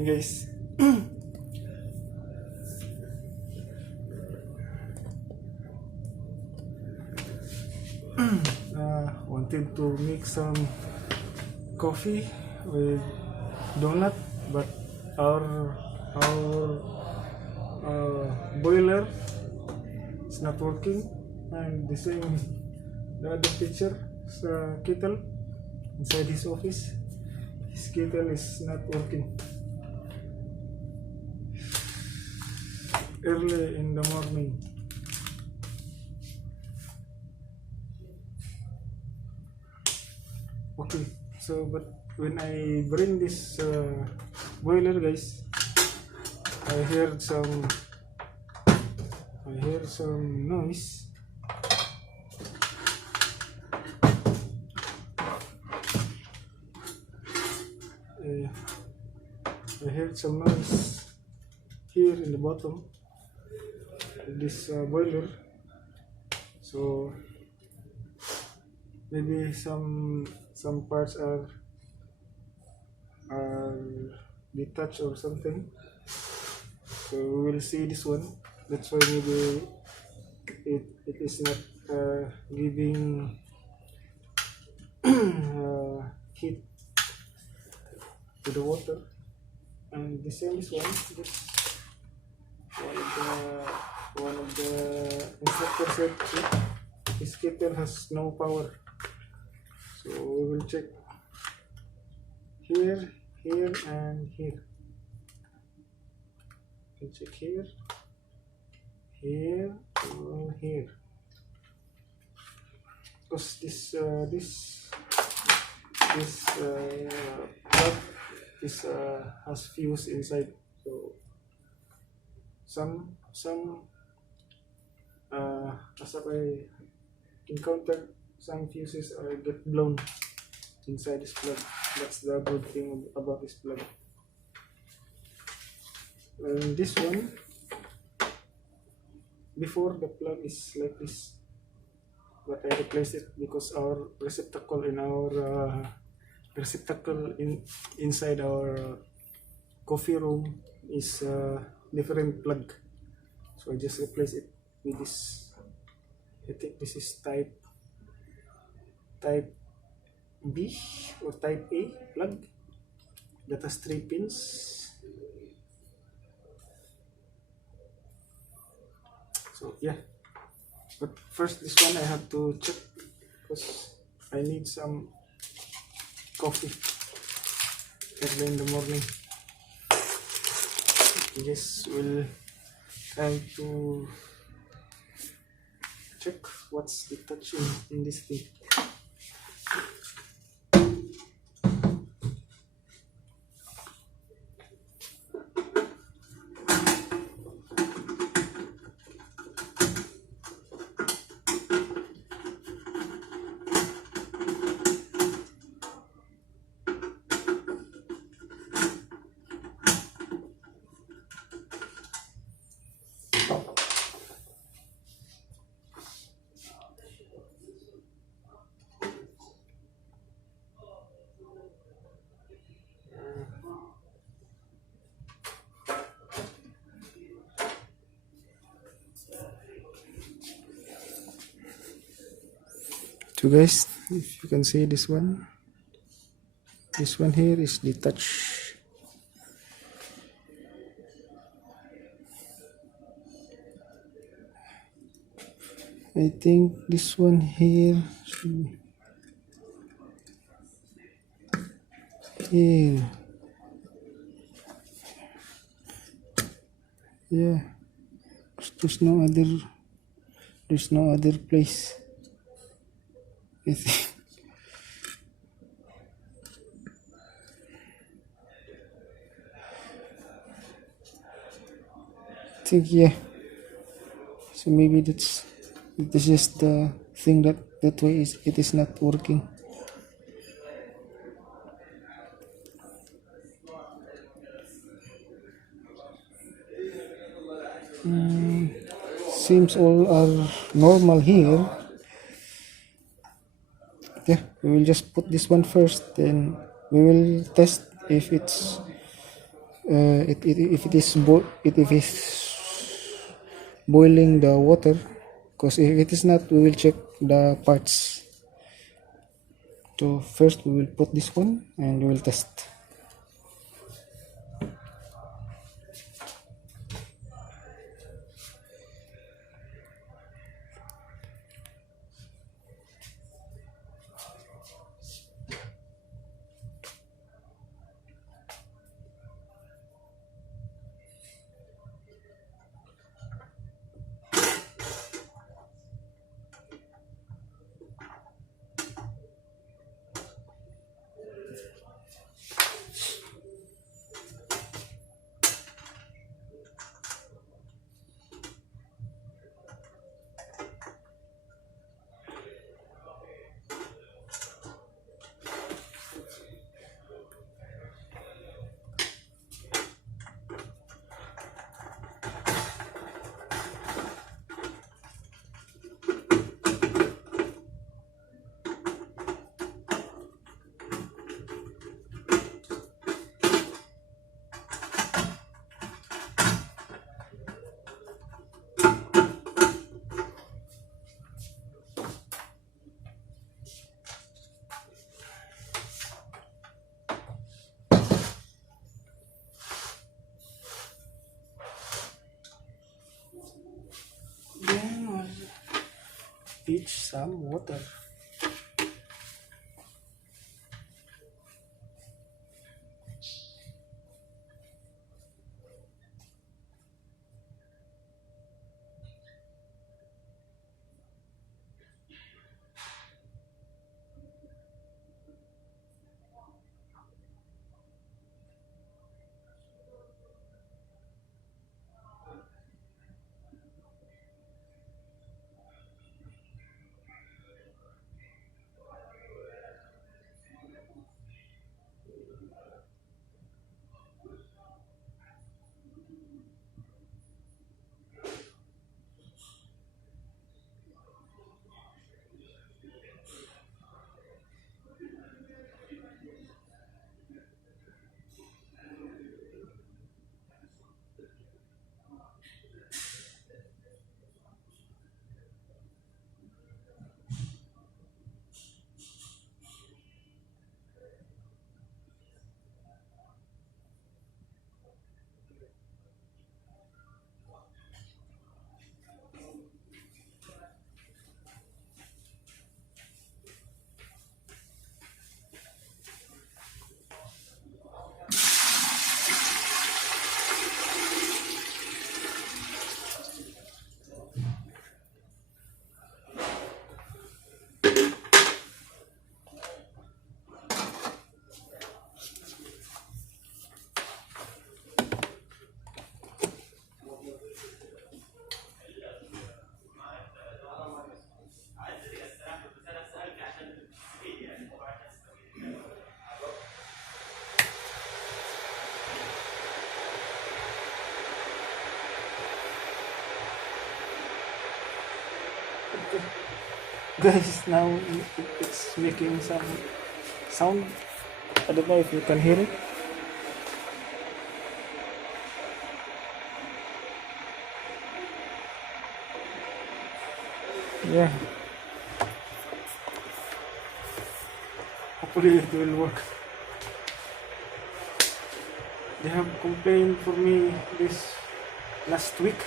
morning, guys. Wanted to make some coffee with donut, but our boiler is not working, and the same the other picture kettle inside his office. His kettle is not working. Early in the morning. Okay, so but when I bring this boiler, guys, I heard some noise. I heard some noise here in the bottom of this boiler. So maybe some parts are detached or something. So we will see this one. That's why maybe it is not giving heat to the water. And the same is this one of the instructors said this kettle has no power. So we will check here, and here. We can check here, or here. Because this plug has fuse inside. So some as I encountered, some fuses get blown inside this plug. That's the good thing about this plug. And this one, before the plug is like this, but I replaced it because our receptacle inside our coffee room is different plug. So I just replace it with this. I think this is type B or type A plug that has 3 pins. So yeah, but first this one I have to check because I need some coffee early in the morning. Yes, we'll try to check what's detached in this thing. So guys, if you can see this one here is detached. I think this one here here, yeah, there's no other place. I think yeah. So maybe this is the thing that way it is not working. Seems all are normal here. Yeah, we will just put this one first, then we will test if it's if it is boiling the water, because if it is not, we will check the parts. So first we will put this one and we will test. Then we'll pitch some water. Guys, now it's making some sound. I don't know if you can hear it. Yeah, hopefully it will work. They have complained for me this last week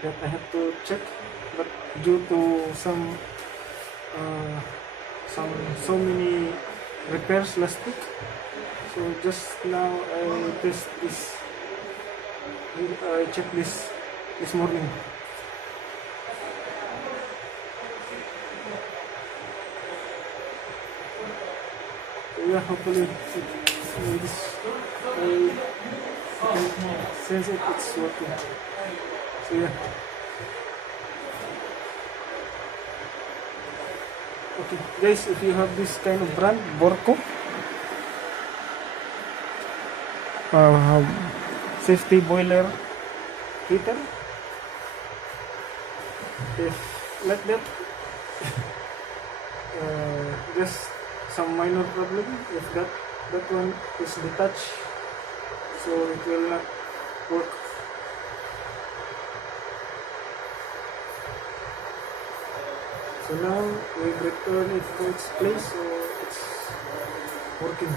that I have to check, but due to so many repairs last week, so just now I test this. I check this morning. So yeah, hopefully I can sense it's working. So yeah. Okay, guys, if you have this kind of brand, Burko, safety boiler heater, if like that, just some minor problem, if that one is detached, so so it will not work. So now we return it to its place, so it's working.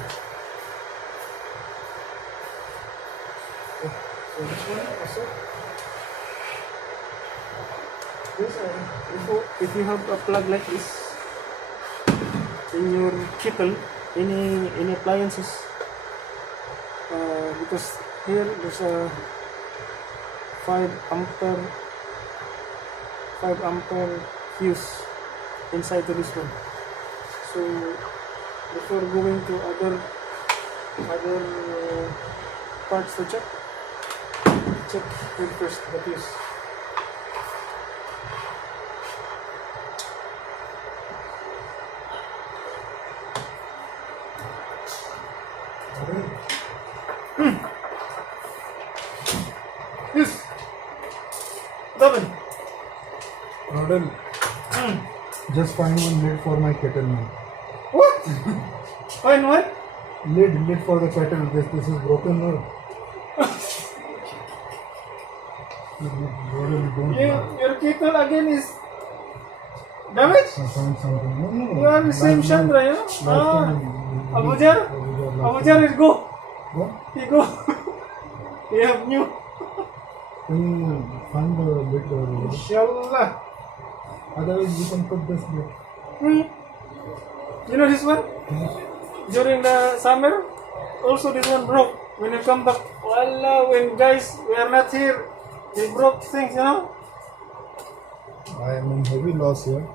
Okay, so this one also. This if you have a plug like this in your kettle, any appliances, because here there's a 5 ampere fuse inside to this one. So before going to other parts to check here first the fuse. Yes. Seven. Rodel, just find one lid for my kettle now. What? Fine what? Lid for the kettle. This is broken now. Rodel, don't. Your kettle again is damaged? I found something. No. You are the same Chandra, you know? Abujar is go. What? He go. We have new. Can you find the lid or Inshallah. otherwise we can put this lid. You know this one? During the summer, also this one broke. When you come back, wallah, when guys we are not here, they broke things, you know? I am in heavy loss here.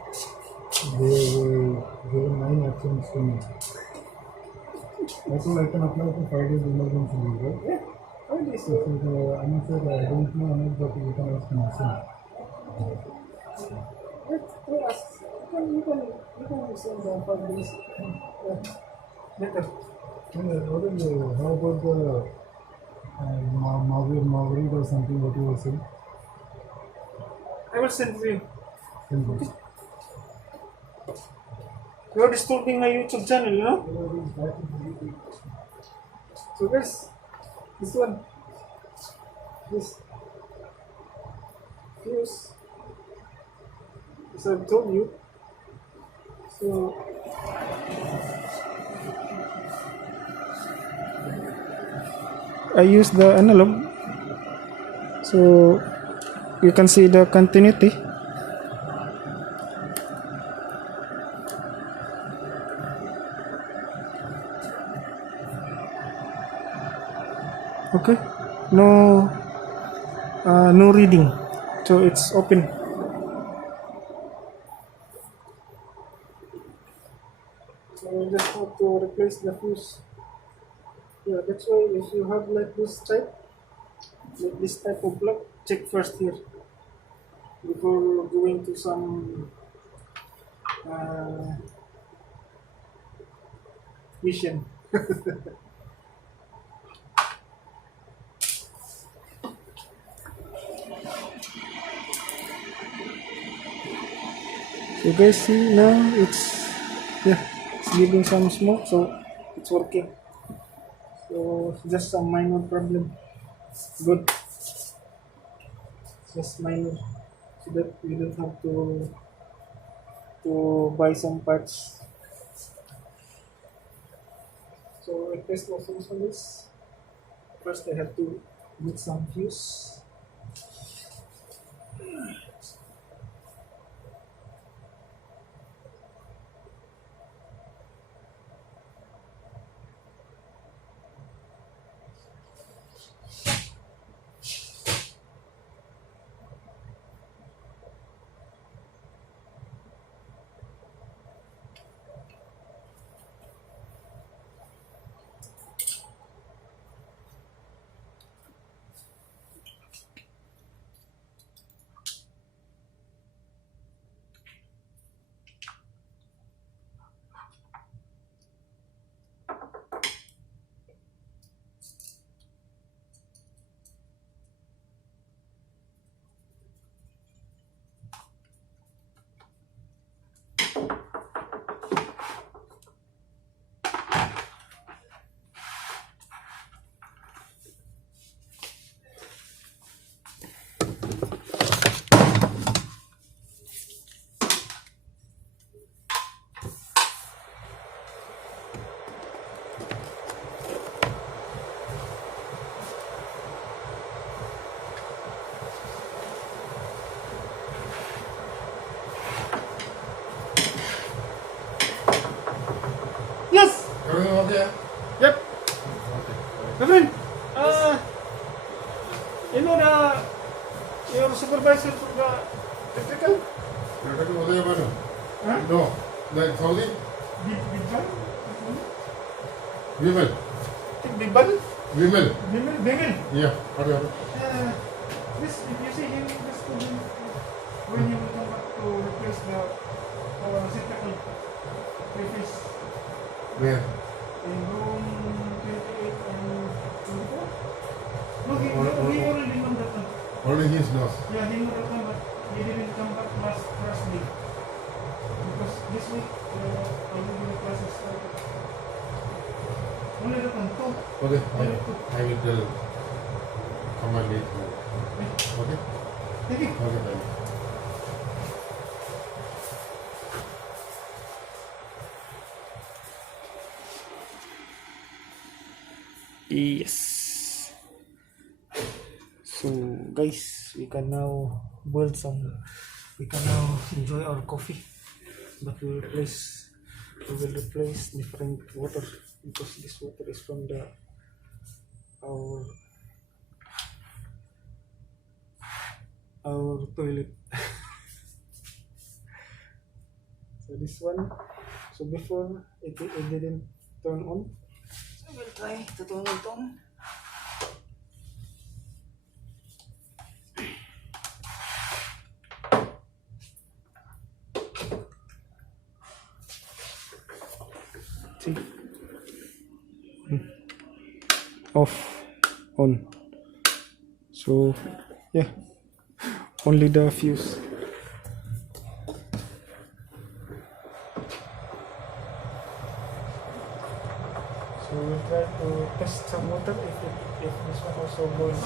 They were given 9 actions to me. That's all I can apply for 5 days emergency leave, right? Yeah. How is So, I'm not sure, I don't know enough, but you can ask Masin. You can send them for this. Better. And how about the Margaret or something what you were saying? I will send to you. Send it. You are disturbing my YouTube channel, you know? So guys, this one, this fuse, as I've told you. So I use the analog, so you can see the continuity. Okay, no reading, so it's open. So you just have to replace the fuse. Yeah, that's why if you have like this type of plug, check first here before going to some mission. So guys, see now it's giving some smoke, so it's working. So just some minor problem. Good. Just minor, so that you don't have to buy some parts. So I test also on this. First, I have to get some fuse. You know your supervisor for the electrical? Huh? No, like Saudi? Bidban? Vimal. Bidban? Vimal. Bimil? Yeah, what happened? This, if you see him, this to him, when he will come back to replace the electrical preface Where? in room 28 and 24. No, he already known that one. Only his knows. Yeah, he knew that one, but he didn't come back last day. Because this week, already the classes started. Only that one, two. Okay, Only two. I will tell command it. Okay? Thank you. Okay, thank you. Yes. So guys, we can now enjoy our coffee, but we will replace different water because this water is from our toilet. So this one, so before it didn't turn on. So we'll try to turn it on. See? Off, on. So yeah, only the fuse. So we'll try to test some water if this one also boils.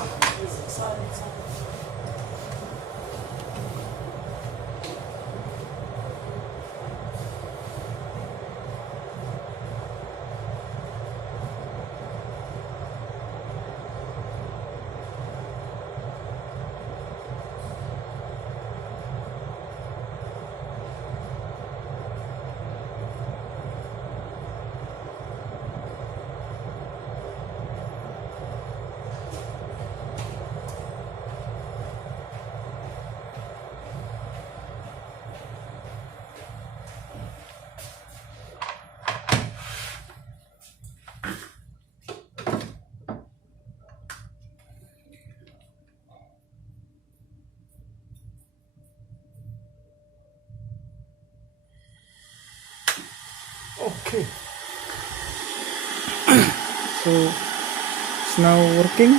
Okay. So it's now working.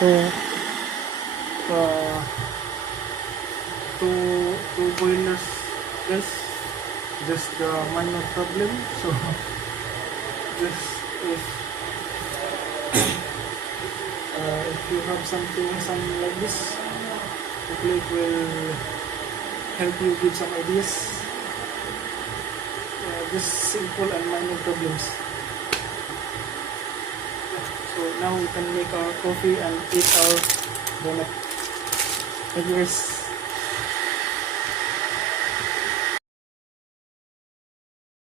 So two boilers, yes, just the minor problem. So just if you have something like this, hopefully it will help you give some ideas. Just simple and minor problems. So now we can make our coffee and eat our donut. Thank you guys.